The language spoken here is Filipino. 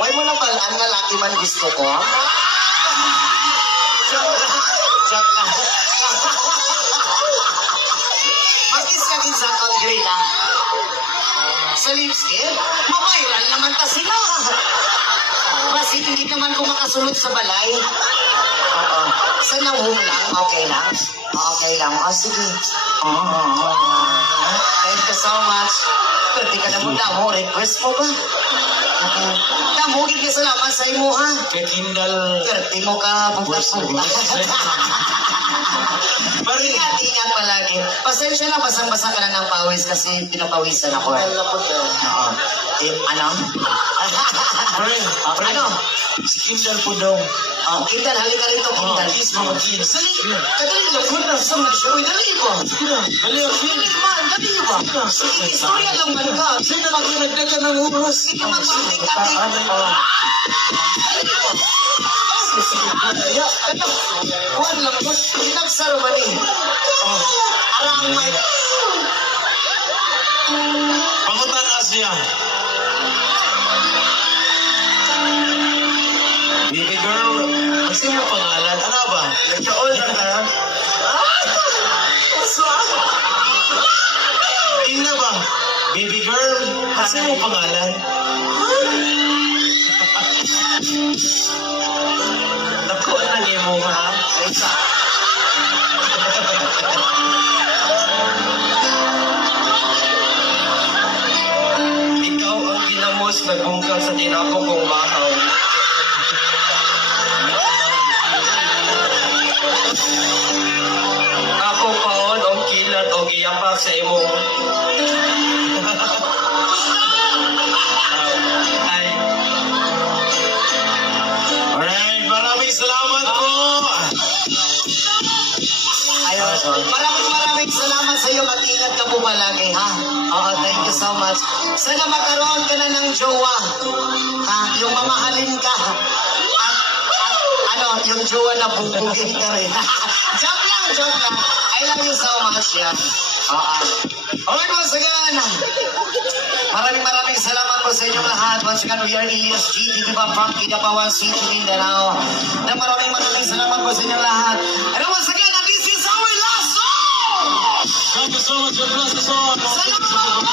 Huwag mo na balaan nga laki man gusto ko. Joke lang. Bakit siya din sa country na? Sa lipstick? Mabayran naman ta sila. Kasi hindi naman ko makasunod sa balay. Oo. Sa nahum lang, okay lang? Okay lang. O, sige. Thank you so much. Pwede ka na mo damo. Request mo ba? Damugin ka salamat sa imo, ha? Kay Kindle. Pwede mo ka punta-punta. Ingat palagi. Pasensya na, basang-basa ka na ng pawis kasi pinapawisan ako. Oo. Ano? Ano? Si Kindle po daw. Kindle, halika rito, Kindle. Kiss mga kids. Dali, kadali lang. Huwag na sa mag-show. Dali ba? Dali ako. Dali man, dali ba? Sige, istorya lang man ka. Sino magdagdaga ng oras? Sige, mag-matik-atik. Dali ba? Kuhan lang po. Pinagsaro ba ni? Arang may... Pangutanas niya. Baby girl, kasi mo pangalan. Ano ba? Nagka-all na ka? Tingnan ba? Baby girl, kasi mo pangalan. Naku, nangin mo ha? Isa. Ikaw ang ginamos nagbungkal sa tinapok kong bahaw. Ako paon ang kilat o giyapak sa imong. Ay. Alright, maraming salamat po. Ayun. Maraming salamat sa iyo. Mag-ingat ka po palagi, ha? Oo, thank you so much. Sana magkaroon ka na ng jowa. Ha? Yung mamahalin ka. At ano, yung jowa na bubugin ka rin. Joke lang, joke lang. I love you so much, yeah. Oo. Alright, once again. Maraming salamat po sa inyong lahat. Once again, we are ESG TV from Kidapawan City, Mindanao. Na maraming salamat po sa inyong lahat. And once again, this is our last song! Thank you so much for the song. Salamat po!